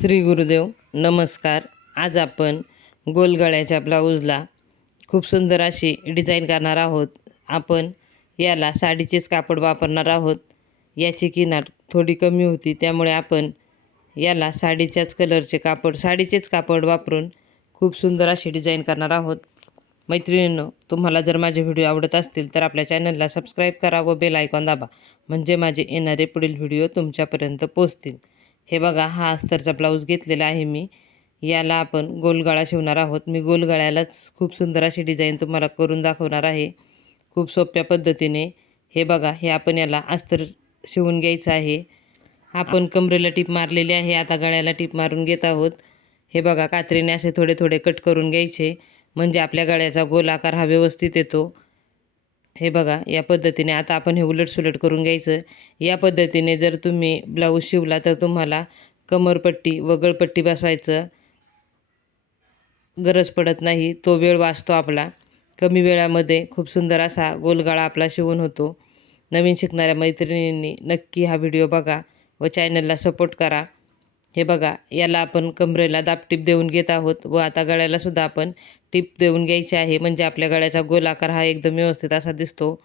श्री गुरुदेव नमस्कार. आज आपण गोलगळ्याच्या ब्लाऊजला खूप सुंदर अशी डिझाईन करणार आहोत. आपण याला साडीचेच कापड वापरणार आहोत. याची किनार थोडी कमी होती त्यामुळे आपण याला साडीच्याच कलरचे कापड साडीचेच कापड वापरून खूप सुंदर अशी डिझाईन करणार आहोत. मैत्रिणींनो तुम्हाला जर माझे व्हिडिओ आवडत असतील तर आपल्या चॅनलला सबस्क्राईब करा व बेल आयकॉन दाबा म्हणजे माझे येणारे पुढील व्हिडिओ तुमच्यापर्यंत पोचतील हे बघा हा अस्तरचा ब्लाऊज घेतलेला आहे मी. याला आपण गोलगळा शिवणार आहोत. मी गोलगळ्यालाच खूप सुंदर अशी डिझाईन तुम्हाला करून दाखवणार आहे. खूप सोप्या पद्धतीने. हे बघा हे आपण याला अस्तर शिवून घ्यायचं आहे. आपण कमरेला टीप मारलेली आहे. आता गळ्याला टीप मारून घेत आहोत. हे बघा कात्रीने असे थोडे थोडे कट करून घ्यायचे. म्हणजे आपल्या गळ्याचा गोल आकार हा व्यवस्थित येतो. हे बघा या पद्धतीने आता आपण हे उलटसुलट करून घ्यायचं. या पद्धतीने जर तुम्ही ब्लाऊज शिवला तर तुम्हाला कमरपट्टी व गळपट्टी बसवायचं गरज पडत नाही. तो वेळ वाचतो आपला. कमी वेळामध्ये खूप सुंदर असा गोलगाळा आपला शिवून होतो. नवीन शिकणाऱ्या मैत्रिणींनी नक्की हा व्हिडिओ बघा व चॅनलला सपोर्ट करा. हे बघा याला आपण कमरेला दापटीप देऊन घेत आहोत व आता गळ्यालासुद्धा आपण टीप देऊन घ्यायची आहे. म्हणजे आपल्या गळ्याचा गोल आकार हा एकदम व्यवस्थित असा दिसतो.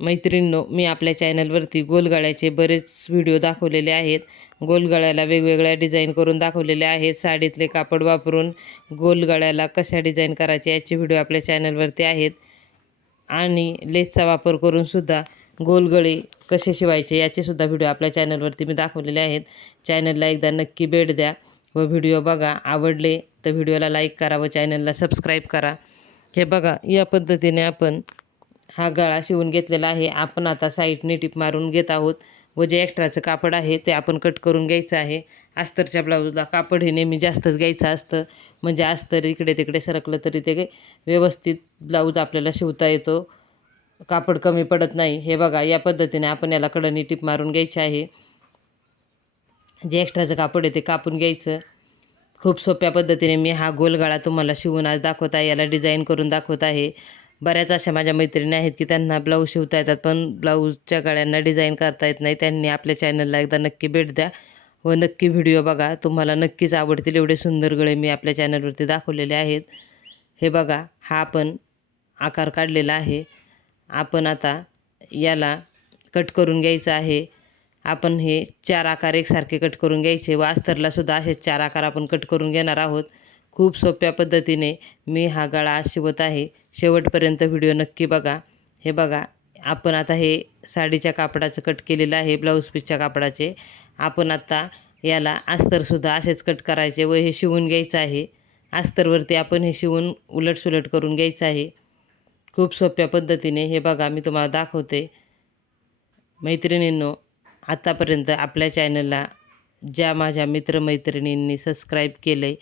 मैत्रिणींनो मी आपल्या चॅनलवरती गोलगळ्याचे बरेच व्हिडिओ दाखवलेले आहेत. गोलगळ्याला वेगवेगळ्या डिझाईन करून दाखवलेले आहेत. साडीतले कापड वापरून गोलगळ्याला कशा डिझाईन करायचे याचे व्हिडिओ आपल्या चॅनलवरती आहेत. आणि लेसचा वापर करूनसुद्धा गोलगळे कसे शिवायचे याचेसुद्धा व्हिडिओ आपल्या चॅनलवरती मी दाखवलेले आहेत. चॅनलला एकदा नक्की भेट द्या व व्हिडिओ बघा. आवडले तर व्हिडिओला लाईक करा व चॅनलला सबस्क्राईब करा. हे बघा या पद्धतीने आपण हा गळा शिवून घेतलेला आहे. आपण आता साईडने टिप मारून घेत आहोत व जे एक्स्ट्राचं कापड आहे ते आपण कट करून घ्यायचं आहे. अस्तरच्या ब्लाऊजला कापड हे नेहमी जास्तच घ्यायचं असतं. म्हणजे अस्तर इकडे तिकडे सरकलं तरी ते व्यवस्थित ब्लाऊज आपल्याला शिवता येतो. कापड कमी पडत नाही. हे बघा या पद्धतीने आपण याला कडनी टिप मारून घ्यायची आहे. जे एक्स्ट्राचं कापड आहे ते कापून घ्यायचं. खूप सोप्या पद्धतीने मी हा गोलगाळा तुम्हाला शिवून आज दाखवत आहे. याला डिझाईन करून दाखवत आहे. बऱ्याच अशा माझ्या मैत्रिणी आहेत की त्यांना ब्लाऊज शिवता येतात पण ब्लाऊजच्या गळ्यांना डिझाईन करता येत नाही. त्यांनी आपल्या चॅनलला एकदा नक्की भेट द्या व नक्की व्हिडिओ बघा. तुम्हाला नक्कीच आवडतील एवढे सुंदर गळे मी आपल्या चॅनलवरती दाखवलेले आहेत. हे बघा हा आपण आकार काढलेला आहे. आपण आता याला कट करून घ्यायचं आहे. आपण हे चार आकार एकसारखे कट करून घ्यायचे व अस्तरलासुद्धा असेच चार आकार आपण कट करून घेणार आहोत. खूप सोप्या पद्धतीने मी हा गळा आज शिवत आहे. शेवटपर्यंत व्हिडिओ नक्की बघा. हे बघा आपण आता हे साडीच्या कापडाचं कट केलेलं आहे ब्लाऊज पीसच्या कापडाचे. आपण आता याला अस्तरसुद्धा असेच कट करायचे व हे शिवून घ्यायचं आहे. अस्तरवरती आपण हे शिवून उलटसुलट करून घ्यायचं आहे. खूप सोप्या पद्धतीने हे बघा मी तुम्हाला दाखवते. मैत्रिणींनो आत्तापर्यंत आपल्या चॅनलला ज्या माझ्या मित्रमैत्रिणींनी सबस्क्राईब केलं आहे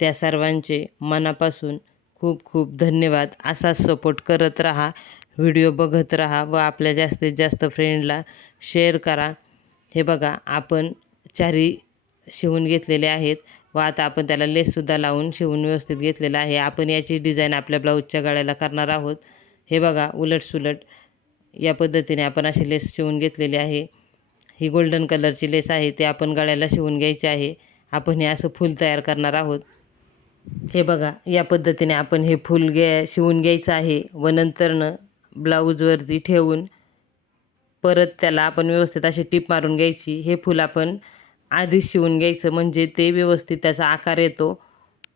त्या सर्वांचे मनापासून खूप खूप धन्यवाद. असाच सपोर्ट करत राहा व्हिडिओ बघत राहा व आपल्या जास्तीत जास्त फ्रेंडला शेअर करा. हे बघा आपण चारी शिवून घेतलेले आहेत व आता आपण त्याला लेससुद्धा लावून शिवून व्यवस्थित घेतलेला आहे. आपण याची डिझाईन आपल्या ब्लाऊजच्या गळ्याला करणार आहोत. हे बघा उलटसुलट या पद्धतीने आपण अशी लेस शिवून घेतलेली आहे. ही गोल्डन कलरची लेस आहे ते आपण गळ्याला शिवून घ्यायची आहे. आपण हे असं फूल तयार करणार आहोत. हे बघा या पद्धतीने आपण हे फूल घ्या शिवून घ्यायचं आहे व नंतरनं ब्लाऊजवरती ठेवून परत त्याला आपण व्यवस्थित अशी टीप मारून घ्यायची. हे फूल आपण आधीच शिवून घ्यायचं म्हणजे ते व्यवस्थित त्याचा आकार येतो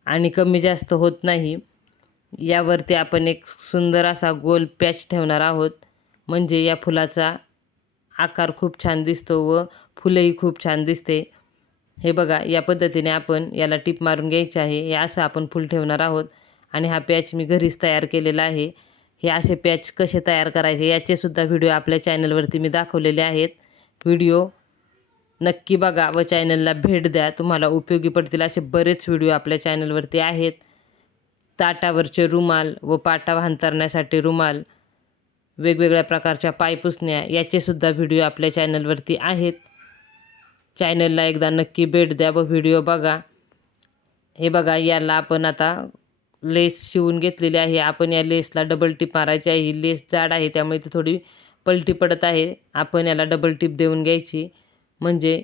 आणि कमी जास्त होत नाही. यावरती आपण एक सुंदर असा गोल पॅच ठेवणार आहोत म्हणजे या फुलाचा आकार खूप छान दिसतो व फुलंही खूप छान दिसते. हे बघा या पद्धतीने आपण याला टिप मारून घ्यायचे आहे. हे असं आपण फुल ठेवणार आहोत आणि हा पॅच मी घरीच तयार केलेला आहे. हे असे पॅच कसे तयार करायचे याचेसुद्धा व्हिडिओ आपल्या चॅनलवरती मी दाखवलेले आहेत. व्हिडिओ नक्की बघा व चॅनलला भेट द्या. तुम्हाला उपयोगी पडतील असे बरेच व्हिडिओ आपल्या चॅनलवरती आहेत. ताटावरचे रुमाल व पाटा भांतरण्यासाठी रुमाल वेगवेगळ्या प्रकारच्या पायपुसण्या याचेसुद्धा व्हिडिओ आपल्या चॅनलवरती आहेत. चॅनलला एकदा नक्की भेट द्या व व्हिडिओ बघा. हे बघा याला आपण आता लेस शिवून घेतलेली आहे. आपण या लेसला डबल टीप मारायची आहे. ही लेस जाड आहे त्यामुळे ती थोडी पलटी पडत आहे. आपण याला डबल टीप देऊन घ्यायची. म्हणजे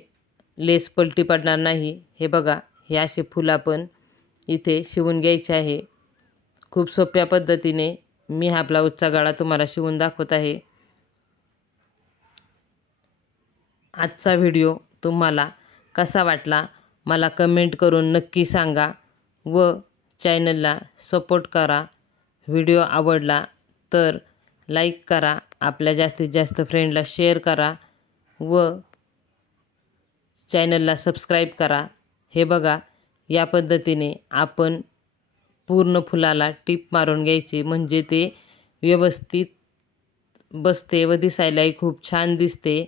लेस पलटी पडणार नाही. हे बघा हे असे फुलं आपण इथे शिवून घ्यायचे आहे. खूप सोप्या पद्धतीने मी हा ब्लाऊजचा गळा तुम्हाला शिवून दाखवत आहे. आजचा व्हिडिओ तुम्हाला कसा वाटला मला कमेंट करून नक्की सांगा व चॅनलला सपोर्ट करा. व्हिडिओ आवडला तर लाईक करा आपल्या जास्तीत जास्त फ्रेंडला शेअर करा व चॅनलला सबस्क्राईब करा. हे बघा या पद्धतीने आपण पूर्ण फुलाला टीप मारून घ्यायची. म्हणजे ते व्यवस्थित बसते व दिसायलाही खूप छान दिसते.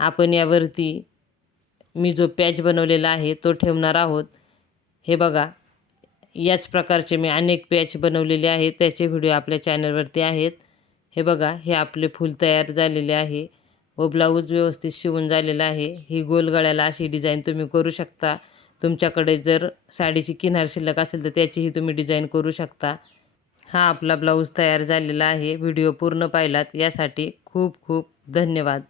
आपण यावरती मी जो पॅच बनवलेला आहे तो ठेवणार आहोत. हे बघा याच प्रकारचे मी अनेक पॅच बनवलेले आहेत. त्याचे व्हिडिओ आपल्या चॅनलवरती आहेत. हे बघा हे आपले फूल तयार झालेले आहे व ब्लाऊज व्यवस्थित शिवून झालेला आहे. ही गोल गळ्याला अशी डिझाईन तुम्ही करू शकता. तुमच्याकडे जर साडीची किनार शिल्लक असेल तर त्याचीही तुम्ही डिझाईन करू शकता. हा आपला ब्लाऊज तयार झालेला आहे. व्हिडिओ पूर्ण पाहिलात. यासाठी खूप खूप धन्यवाद.